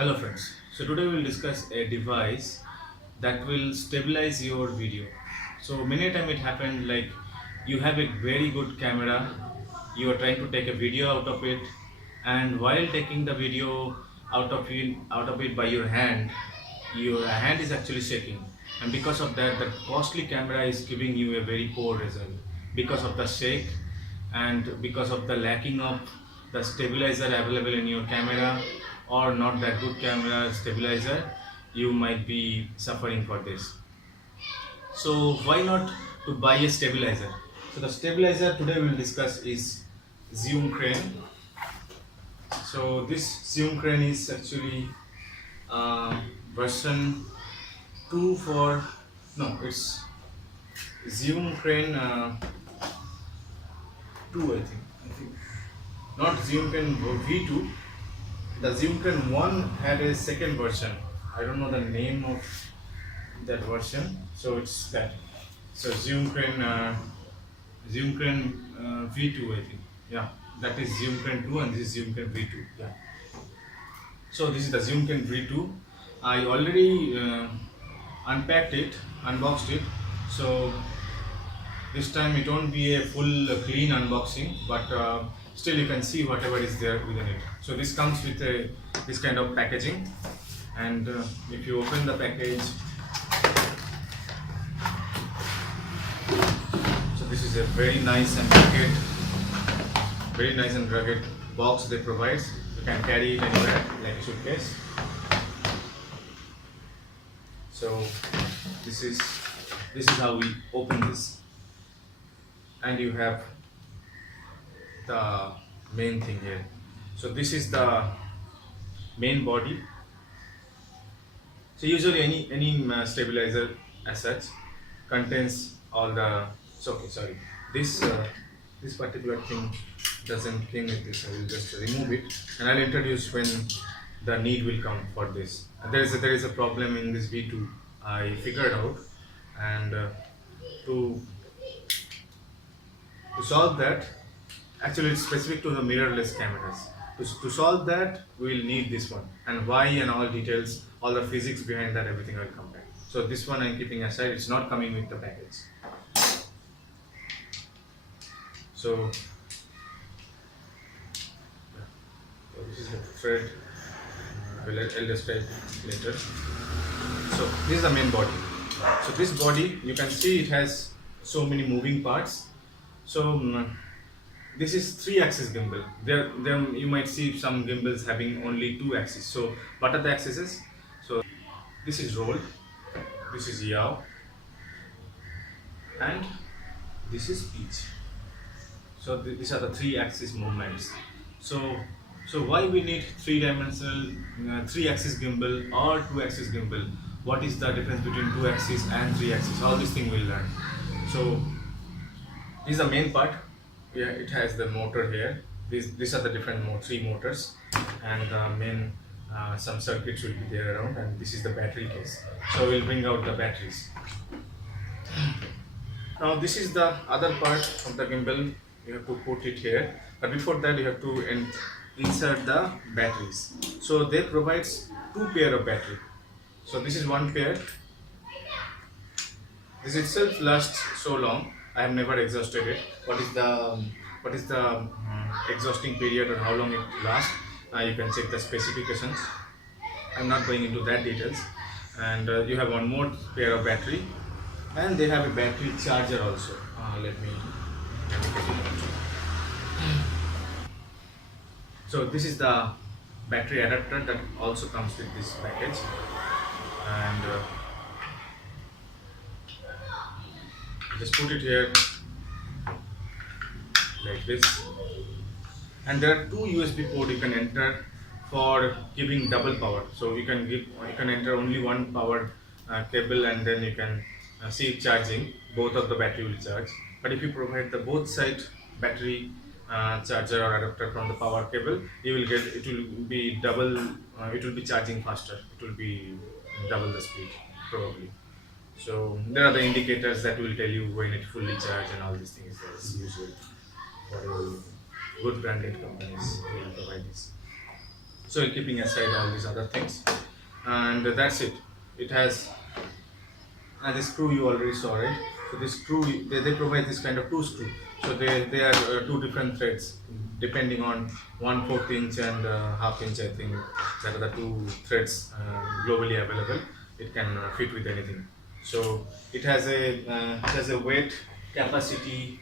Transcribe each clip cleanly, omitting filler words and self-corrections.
Hello friends, so today we will discuss a device that will stabilize your video. So many times it happened like you have a very good camera, you are trying to take a video out of it, and while taking the video out of it by your hand is actually shaking, and because of that the costly camera is giving you a very poor result because of the shake and because of the lacking of the stabilizer available in your camera, or not that good camera stabilizer. You might be suffering for this. So why not to buy a stabilizer? So the stabilizer today we'll discuss is Zhiyun Crane. So this Zhiyun Crane is actually version 2 for, no, it's Zhiyun Crane 2, I think not Zhiyun Crane V2. The Zhiyun Crane 1 had a second version. I don't know the name of that version, so it's that. So Zhiyun Crane V2, I think. Yeah, that is Zhiyun Crane 2 and this is Zhiyun Crane V2. Yeah. So this is the Zhiyun Crane V2. I already unpacked it, unboxed it. So this time it won't be a full clean unboxing, but still you can see whatever is there within it. So this comes with this kind of packaging, and if you open the package, so this is a very nice and rugged box they provide. You can carry it anywhere like a suitcase. So this is how we open this. And you have the main thing here. So this is the main body. So usually any stabilizer as such contains all the, sorry, this this particular thing doesn't came with this. I will just remove it and I'll introduce when the need will come for this. And there is a problem in this V2 I figured out, and to solve that, actually it's specific to the mirrorless cameras. To solve that, we will need this one, and why and all details, all the physics behind that, everything will come back. So this one I'm keeping aside, it's not coming with the package. So this is the thread, I'll describe later. So this is the main body. So this body, you can see it has so many moving parts. So this is 3-axis gimbal. There you might see some gimbals having only 2 axes. So what are the axes? So this is roll, this is yaw, and this is pitch. So these are the 3-axis movements. So why we need 3-dimensional 3-axis gimbal or 2-axis gimbal? What is the difference between 2-axis and 3-axis? All these things we'll learn. So this is the main part. Yeah, it has the motor here. These are the different 3 motors, and the main some circuits will be there around, and this is the battery case. So we'll bring out the batteries. Now this is the other part of the gimbal. You have to put it here, but before that you have to insert the batteries. So they provide 2 pair of battery. So this is 1 pair. This itself lasts so long. I have never exhausted it. What is the exhausting period or how long it lasts? You can check the specifications. I'm not going into that details. And you have 1 more pair of battery, and they have a battery charger also. Let me get it out. So this is the battery adapter that also comes with this package, and just put it here like this, and there are 2 USB ports you can enter for giving double power. So you can enter only 1 power cable, and then you can see it charging. Both of the battery will charge. But if you provide the both side battery charger or adapter from the power cable, you will get, it will be double. It will be charging faster. It will be double the speed probably. So there are the indicators that will tell you when it fully charged and all these things as usual. For good branded companies will provide this. So keeping aside all these other things, and that's it. It has this screw you already saw, right? So this screw, they provide this kind of two screw. So they are two different threads depending on 1/4 inch and half inch. I think that are the two threads globally available. It can fit with anything. So it has a weight capacity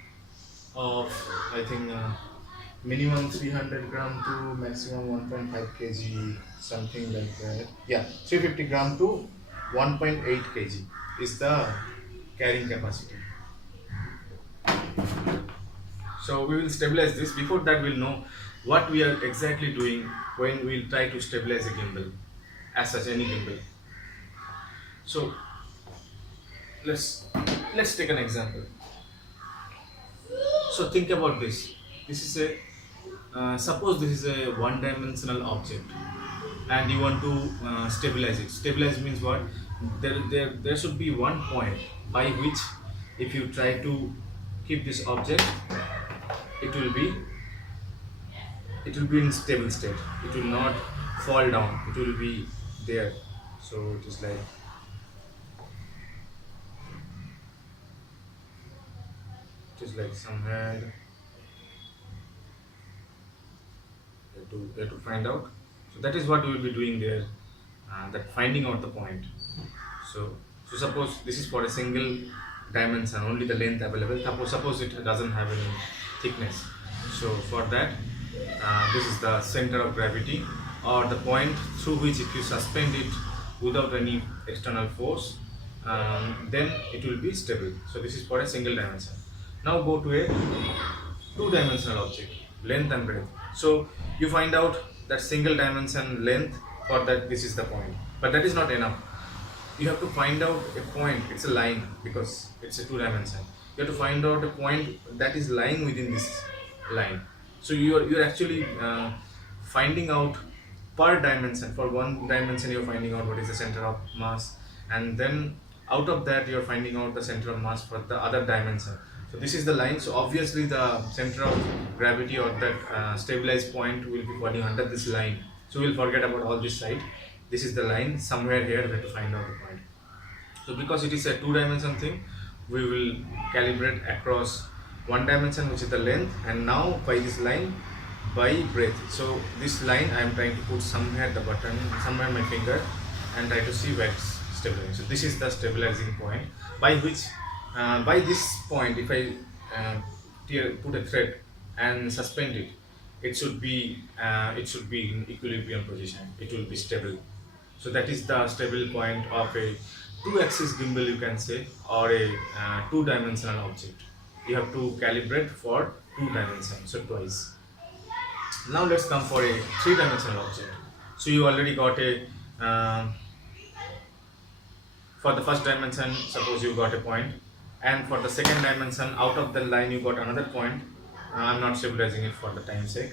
of, I think, minimum 300 gram to maximum 1.5 kg, something like that. Yeah, 350 gram to 1.8 kg is the carrying capacity. So we will stabilize this. Before that, we'll know what we are exactly doing when we'll try to stabilize a gimbal, as such any gimbal. So let's take an example. So think about this. This is a suppose this is a one-dimensional object, and you want to stabilize it. Stabilize means what? There should be one point by which, if you try to keep this object, it will be in stable state. It will not fall down. It will be there. So it is like, somewhere you have to find out. So that is what we will be doing there, that finding out the point. So suppose this is for a single dimension, only the length available. Suppose it doesn't have any thickness. So for that, this is the center of gravity, or the point through which if you suspend it without any external force, then it will be stable. So this is for a single dimension. Now go to a two-dimensional object, length and breadth. So you find out that single dimension length. For that, this is the point, but that is not enough. You have to find out a point. It's a line, because it's a two-dimension. You have to find out a point that is lying within this line. So you're actually finding out per dimension. For one dimension, you're finding out what is the center of mass, and then out of that you're finding out the center of mass for the other dimension. So this is the line. So obviously the center of gravity, or that stabilized point, will be falling under this line. So we'll forget about all this side. This is the line. Somewhere here we have to find out the point. So because it is a two-dimension thing, we will calibrate across one dimension, which is the length, and now by this line, by breadth. So this line I am trying to put somewhere the button, somewhere my finger, and try to see where it's stabilizing. So this is the stabilizing point, by which by this point, if I put a thread and suspend it, it should be in equilibrium position. It will be stable. So that is the stable point of a two-axis gimbal, you can say, or a two-dimensional object. You have to calibrate for two dimensions, so twice. Now let's come for a three-dimensional object. So you already got a for the first dimension, suppose you got a point, and for the second dimension, out of the line you got another point. I'm not stabilizing it for the time's sake.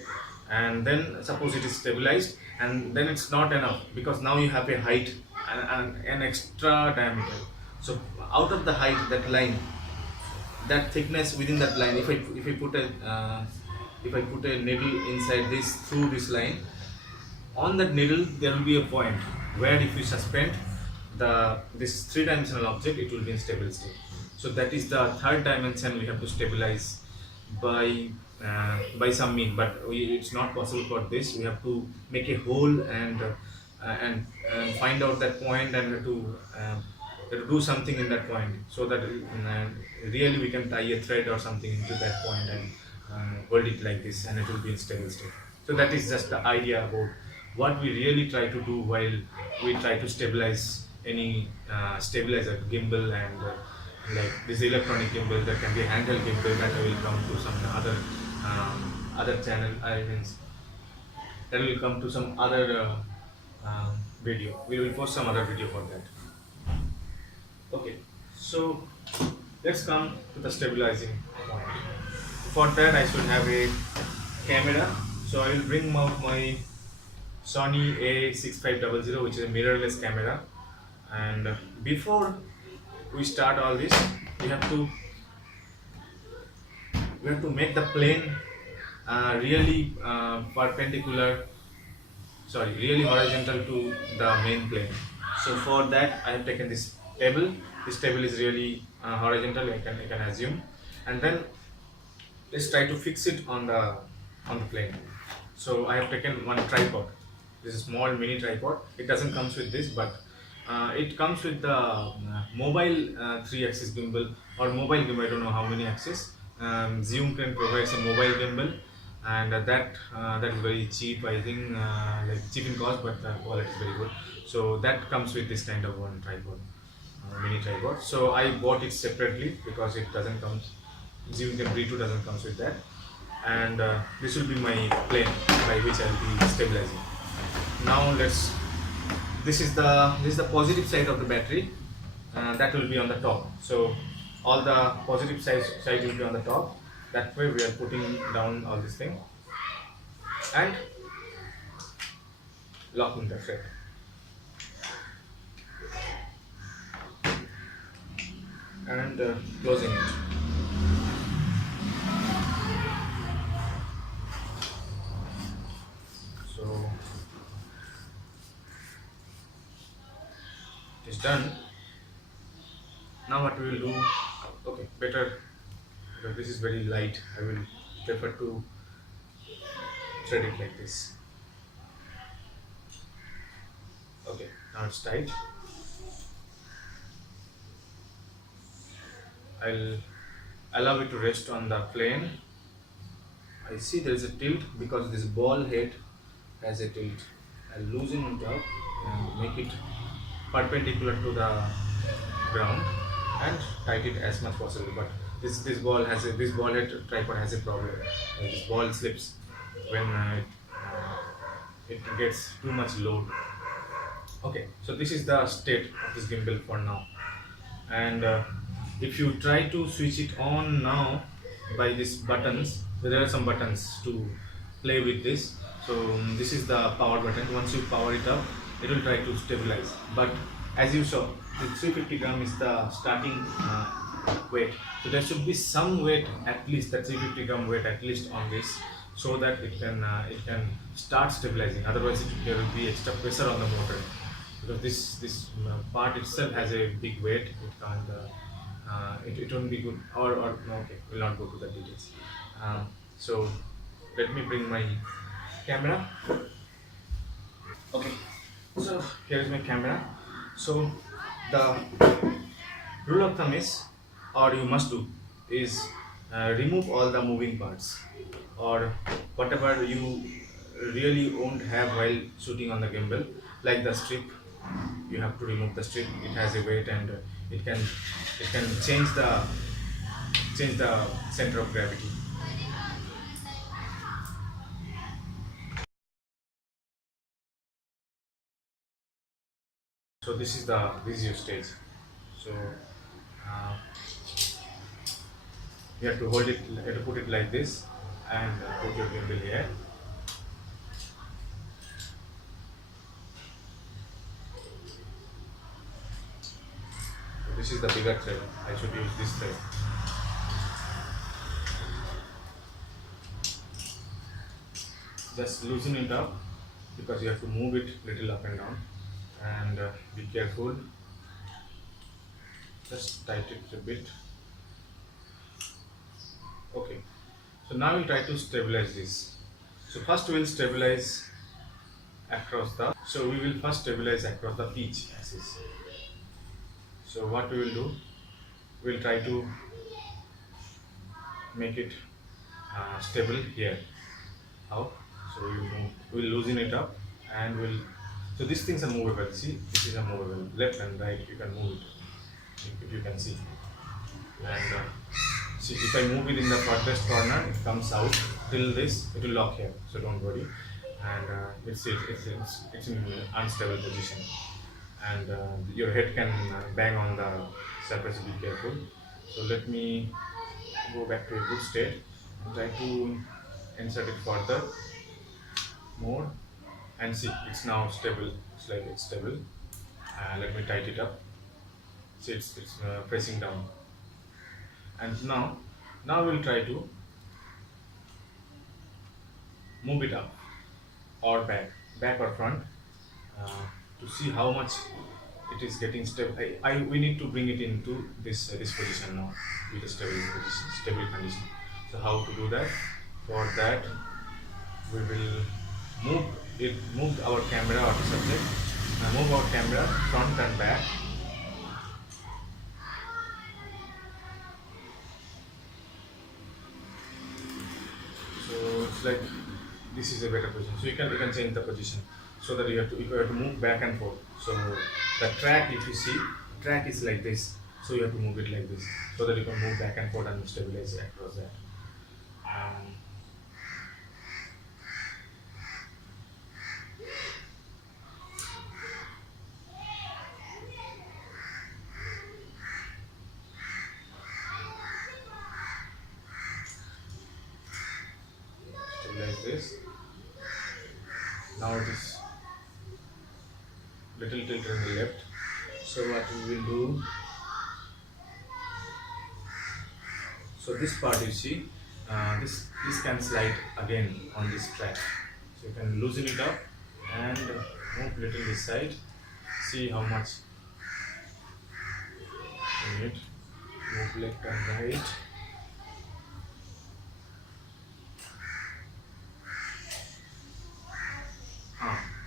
And then suppose it is stabilized, and then it's not enough, because now you have a height and an extra diameter. So out of the height, that line, that thickness within that line, if I put a needle inside this, through this line, on that needle there will be a point where if you suspend this three-dimensional object, it will be in stable state. So that is the third dimension we have to stabilize by some means, but it's not possible for this. We have to make a hole and find out that point, and have to do something in that point, so that really we can tie a thread or something into that point and hold it like this, and it will be in stable state. So that is just the idea about what we really try to do while we try to stabilize any stabilizer gimbal, and like this electronic gimbal, that can be a handheld gimbal, that will come to some other channel. That will come to some other video. We will post some other video for that. Okay, so let's come to the stabilizing point. For that, I should have a camera. So I will bring out my Sony A6500, which is a mirrorless camera. And before we start all this, we have to make the plane really perpendicular. sorry, really horizontal to the main plane. So for that I have taken this table. This table is really horizontal, I can assume. And then let's try to fix it on the plane. So I have taken one tripod. This is small mini tripod. It doesn't comes with this, but it comes with the mobile 3-axis gimbal or mobile gimbal. I don't know how many axis. Zhiyun Crane provides a mobile gimbal, and that is very cheap. I think like cheap in cost, but quality is very good. So that comes with this kind of one tripod, mini tripod. So I bought it separately because it doesn't come. Zhiyun Crane V2 doesn't comes with that, and this will be my plane by which I'll be stabilizing. Now let's. This is the positive side of the battery. That will be on the top. So all the positive side will be on the top. That way we are putting down all this thing and locking the thread. And closing it. So it is done. Now what we will do? Okay, better because this is very light. I will prefer to thread it like this. Okay, now it's tight. I'll allow it to rest on the plane. I see there is a tilt because this ball head has a tilt. I'll loosen it up and make it perpendicular to the ground and tight it as much possible. But this ball head tripod has a problem. This ball slips when it gets too much load. Okay, so this is the state of this gimbal for now. And if you try to switch it on now by these buttons, there are some buttons to play with this. So this is the power button. Once you power it up, it will try to stabilize. But as you saw, the 350 gram is the starting weight. So there should be some weight, at least the 350 gram weight at least on this, so that it can start stabilizing. Otherwise, there will be extra pressure on the motor, because this part itself has a big weight. It can't. It won't be good. Or no, okay, we'll not go to the details. So let me bring my camera. Okay, so here is my camera. So the rule of thumb is, or you must do, is remove all the moving parts, or whatever you really won't have while shooting on the gimbal, like the strip. You have to remove the strip. It has a weight, and it can change the center of gravity. So this is your stage. So uh, you have to hold it, you have to put it like this, and put your gimbal here. So this is the bigger thread. I should use this thread. Just loosen it up, because you have to move it little up and down, and be careful. Just tighten it a bit. Okay, so now we'll try to stabilize this. So first we will stabilize across the, so we will first stabilize across the pitch axis. So what we will do, we'll try to make it stable here. How? So we'll loosen it up, and so these things are movable. See, this is a movable. Left and right, you can move it, if you can see. And see, if I move it in the farthest corner, it comes out till this, it will lock here. So don't worry. And it's in unstable position, and your head can bang on the surface. Be careful. So let me go back to a good state and try to insert it further more, and see, it's now stable. It's like it's stable. Let me tighten it up. See, it's pressing down, and now we'll try to move it up or back. back or front, to see how much it is getting stable. We need to bring it into this position now with a stable condition. So how to do that? For that, we will move our camera or the subject, move our camera front and back. So it's like this is a better position. So you can change the position so that you have to move back and forth. So the track, if you see, track is like this. So you have to move it like this so that you can move back and forth and stabilize across that. Stabilize this. Now it is little tilt on the left. So what we will do, so this part you see, this can slide again on this track. So you can loosen it up and move little this side. See how much in it. Move left and right.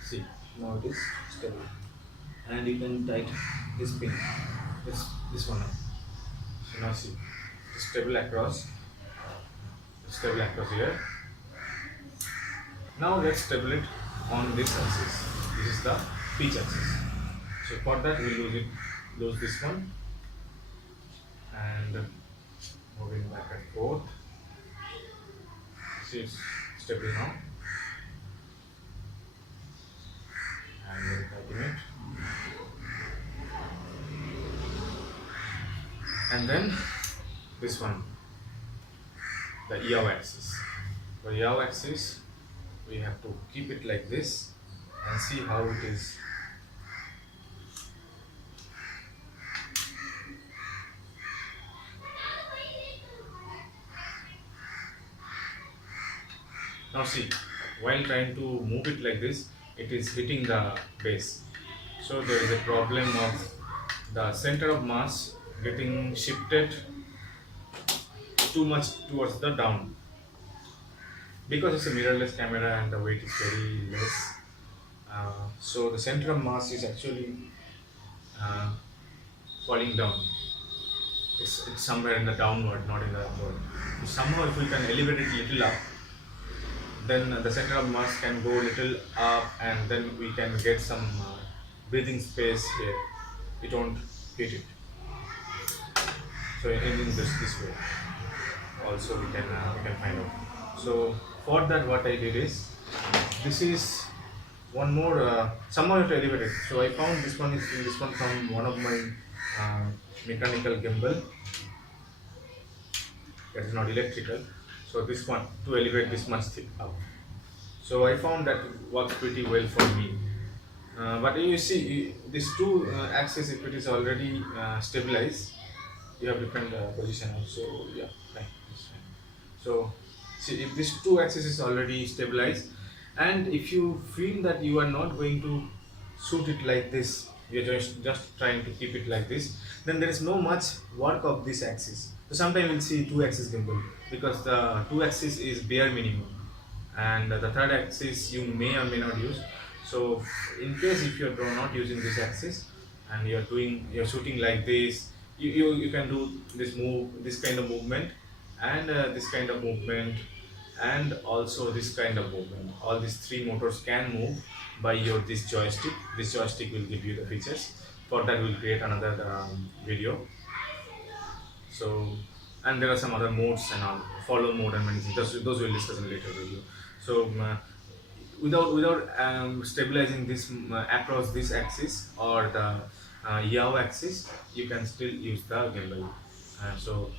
See, now it is stable. And you can tighten this pin, this one up. So now see, it's stable across here. Now let's stable it on this axis. This is the pitch axis. So for that we lose this one and moving back and forth. See, it's stable now. And then tighten it. And then this one, the yaw axis. For yaw axis, we have to keep it like this and see how it is. Now see, while trying to move it like this, it is hitting the base. So there is a problem of the center of mass getting shifted too much towards the down. Because it's a mirrorless camera and the weight is very less, so the center of mass is actually falling down. It's somewhere in the downward, not in the upward. Somehow if we can elevate it little up, then the center of mass can go little up and then we can get some breathing space here. We don't hit it. So in this way also we can find out. So for that what I did is, this is one more, somehow you have to elevate it. So I found this one from one of my mechanical gimbal. That is not electrical. So this one to elevate this much thick up. So I found that works pretty well for me. But you see, these two axes, if it is already stabilized, you have different position also. Yeah, fine. So see, if this two axis is already stabilized, and if you feel that you are not going to shoot it like this, you are just trying to keep it like this, then there is no much work of this axis. So sometimes we'll see two axis gimbal because the two axis is bare minimum, and the third axis you may or may not use. So in case if you are not using this axis and you're shooting like this, you can do this kind of movement and this kind of movement and also this kind of movement. All these three motors can move by this joystick. This joystick will give you the features. For that we'll create another video. So, and there are some other modes and all, follow mode and many things. Those we'll discuss in a later video. So without stabilizing this across this axis or the yaw axis, you can still use the gimbal. So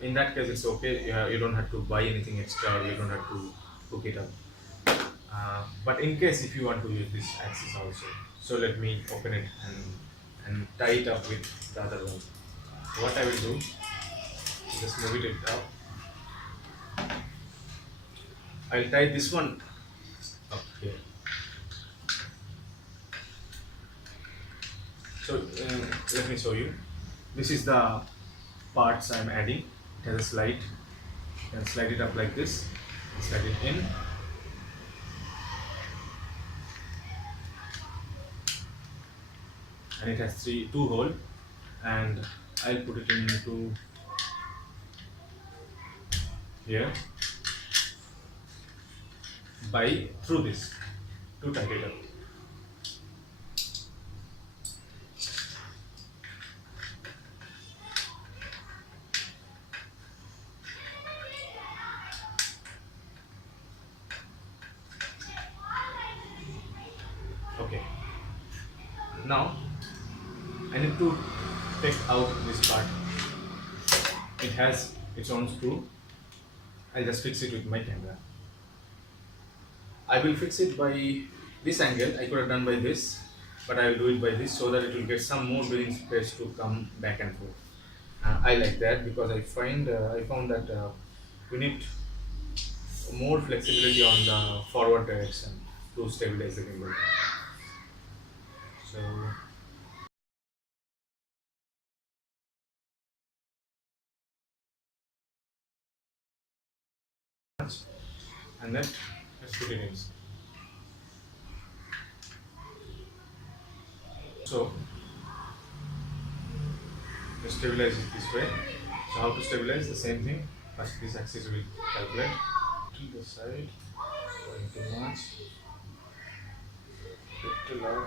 in that case it's okay. You don't have to buy anything extra, or you don't have to hook it up. But in case if you want to use this axis also, so let me open it and tie it up with the other one. So what I will do, just move it up. I'll tie this one up here. let me show you. This is the parts I'm adding. It has a slide. You can slide it up like this, slide it in, and it has two holes, and I'll put it into here by through this to tighten it up. Okay, now I need to take out this part. It has its own screw. I'll just fix it with my camera. I will fix it by this angle. I could have done by this, but I will do it by this so that it will get some more breathing space to come back and forth. I like that because I found that we need more flexibility on the forward direction to stabilize the gimbal. So and then let's put it in. So let's stabilize it this way. So how to stabilize? The same thing. First this axis will calculate to the side, going too much, little low.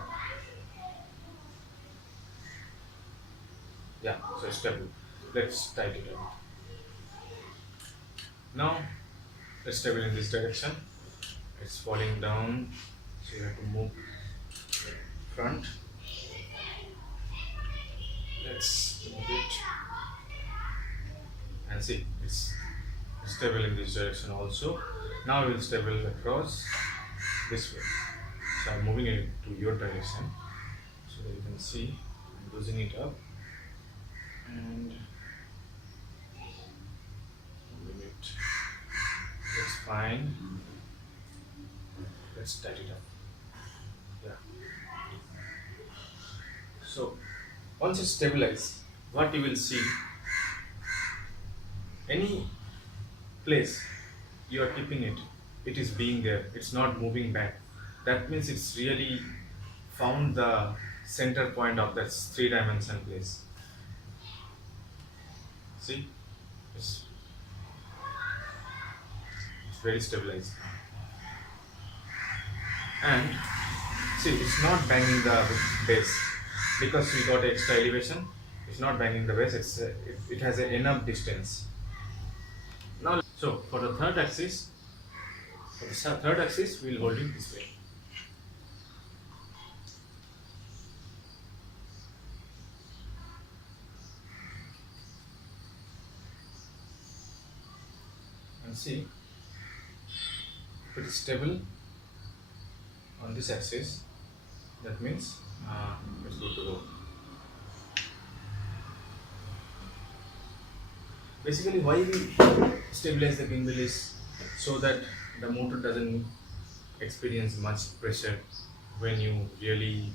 Yeah, so it's stable. Let's tighten it up. Now let's stable in this direction. It's falling down, so you have to move front. Let's move it and see it's stable in this direction also. Now we will stable across this way. So I'm moving it to your direction so that you can see I'm losing it up and moving it. That's fine. Let's tighten it up. Yeah. So once it's stabilized, what you will see, any place you are keeping it, it is being there, it's not moving back. That means it's really found the center point of that 3-dimensional place. See, it's very stabilized. And see, it's not banging the base because we got extra elevation. It's not banging the base. It has enough distance. Now, so for the third axis, we'll hold it this way. And see, if it is stable on this axis, that means it's good to go. Basically, why we stabilize the gimbal is so that the motor doesn't experience much pressure when you really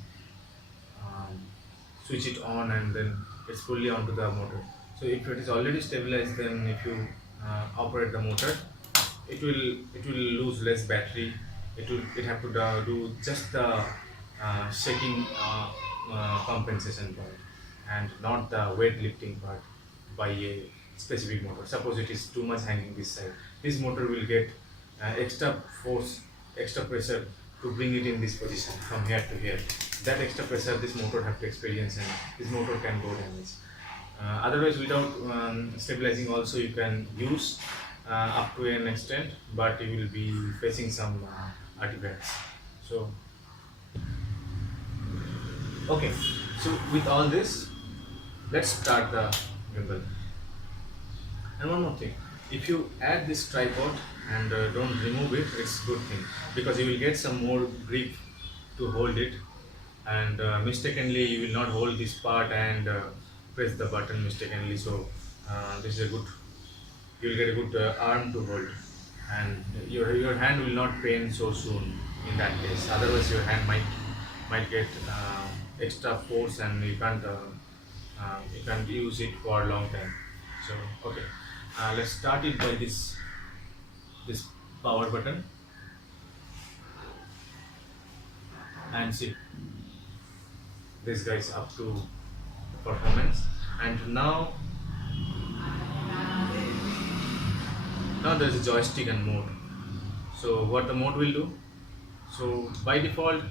switch it on and then it's fully onto the motor. So if it is already stabilized, then if you operate the motor, it will lose less battery. It have to do just the shaking compensation part and not the weight lifting part by a specific motor. Suppose it is too much hanging this side, this motor will get extra force, extra pressure to bring it in this position from here to here. That extra pressure this motor have to experience and this motor can go damage. Otherwise, without stabilizing also you can use up to an extent, but you will be facing some artifacts. So okay, so with all this, let's start the gimbal. And one more thing, if you add this tripod and don't remove it, it's a good thing because you will get some more grip to hold it, and mistakenly you will not hold this part and press the button mistakenly. So this is a good, you will get a good arm to hold, and your hand will not pain so soon in that case. Otherwise your hand might get extra force and you can't You can use it for a long time. So okay, let's start it by this power button, and see this guys up to performance. And now there is a joystick and mode. So what the mode will do, so by default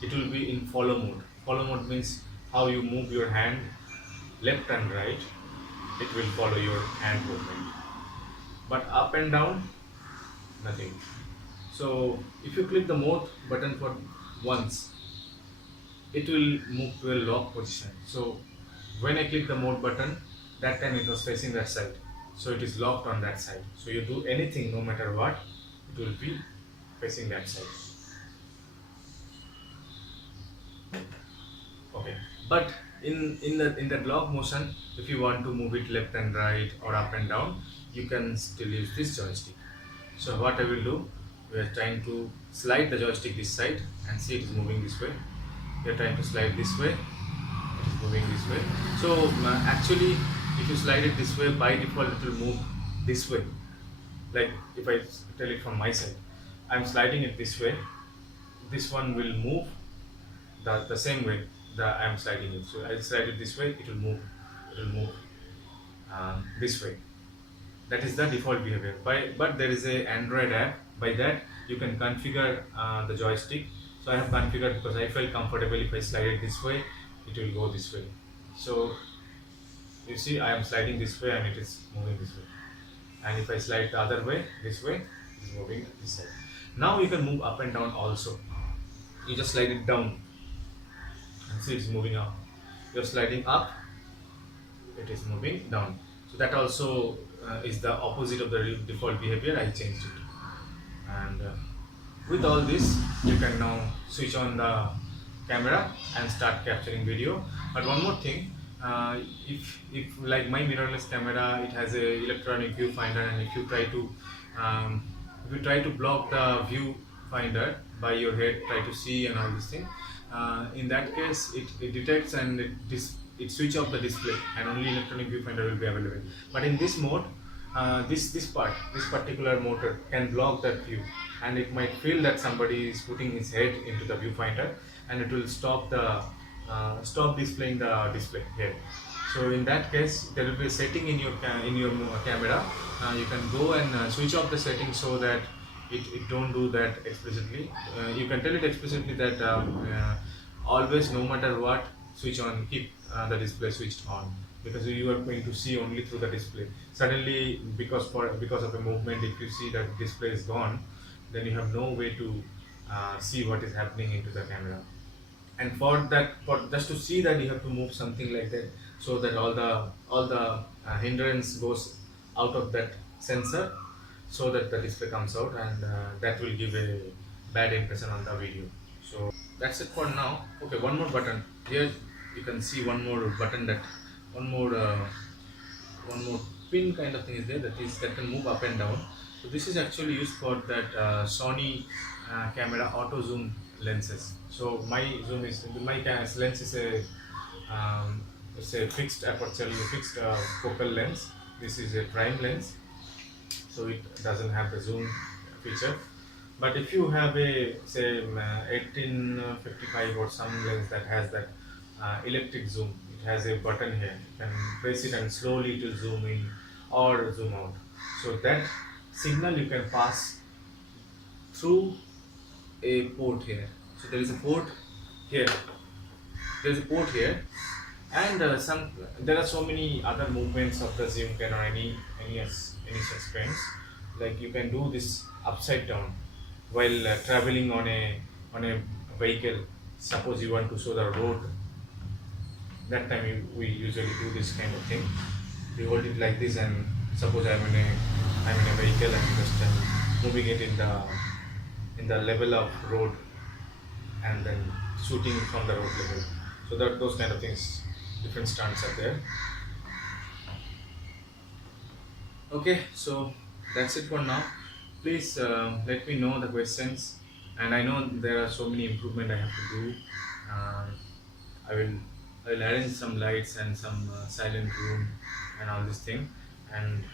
it will be in follow mode. Follow mode means how you move your hand left and right, it will follow your hand movement, but up and down, nothing. So if you click the mode button for once, it will move to a lock position. So when I click the mode button, that time it was facing that side, so it is locked on that side. So you do anything, no matter what, it will be facing that side. Okay, but in that lock motion, if you want to move it left and right or up and down, you can still use this joystick. So what I will do, we are trying to slide the joystick this side, and see it is moving this way. We are trying to slide this way, it is moving this way. So actually, if you slide it this way, by default it will move this way. Like if I tell it from my side, I am sliding it this way, this one will move the same way that I am sliding it. So I slide it this way, it will move this way. That is the default behavior. But there is a Android app, by that you can configure the joystick. So I have configured, because I felt comfortable if I slide it this way, it will go this way. So you see, I am sliding this way and it is moving this way. And if I slide the other way, this way, it is moving this side. Now you can move up and down also. You just slide it down, and see it is moving up. You are sliding up, it is moving down. So that also is the opposite of the default behavior. I changed it. And with all this, you can now switch on the camera and start capturing video. But one more thing, if like my mirrorless camera, it has a electronic viewfinder, and if you try to block the viewfinder by your head, try to see and all this thing, in that case it detects and it switch off the display, and only electronic viewfinder will be available. But in this mode, this particular motor can block that view, and it might feel that somebody is putting his head into the viewfinder, and it will stop displaying the display here. So in that case, there will be a setting in your camera. You can go and switch off the setting so that it don't do that explicitly. You can tell it explicitly that always, no matter what, switch on, keep the display switched on, because you are going to see only through the display. Suddenly, because of a movement, if you see that display is gone, then you have no way to see what is happening into the camera. And for just to see that, you have to move something like that, so that all the hindrance goes out of that sensor, so that the display comes out, and that will give a bad impression on the video. So that's it for now. Okay, one more button here. You can see one more button, one more pin kind of thing is there, that can move up and down. So this is actually used for that Sony camera auto zoom lenses. So my lens is it's a fixed aperture, fixed focal lens. This is a prime lens, so it doesn't have the zoom feature. But if you have a, say, 1855 or some lens that has that electric zoom, it has a button here. You can press it and slowly it will zoom in or zoom out. So that signal you can pass through a port here. So there is a port here. And there are so many other movements of the Zhiyun Crane or any such cranes. Like you can do this upside down while traveling on a vehicle. Suppose you want to show the road. That time we usually do this kind of thing. We hold it like this, and suppose I'm in a vehicle and just moving it in the level of road, and then shooting from the road level. So those kind of things, different stunts are there. Okay, so that's it for now. Please let me know the questions, and I know there are so many improvements I have to do. I will I'll arrange some lights and some silent room and all this thing. And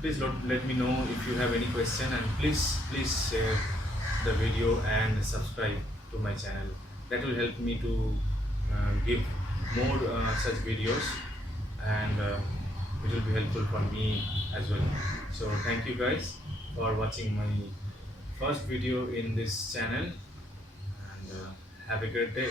please let me know if you have any question, and please share the video and subscribe to my channel. That will help me to give more such videos, and it will be helpful for me as well. So thank you guys for watching my first video in this channel, and have a great day.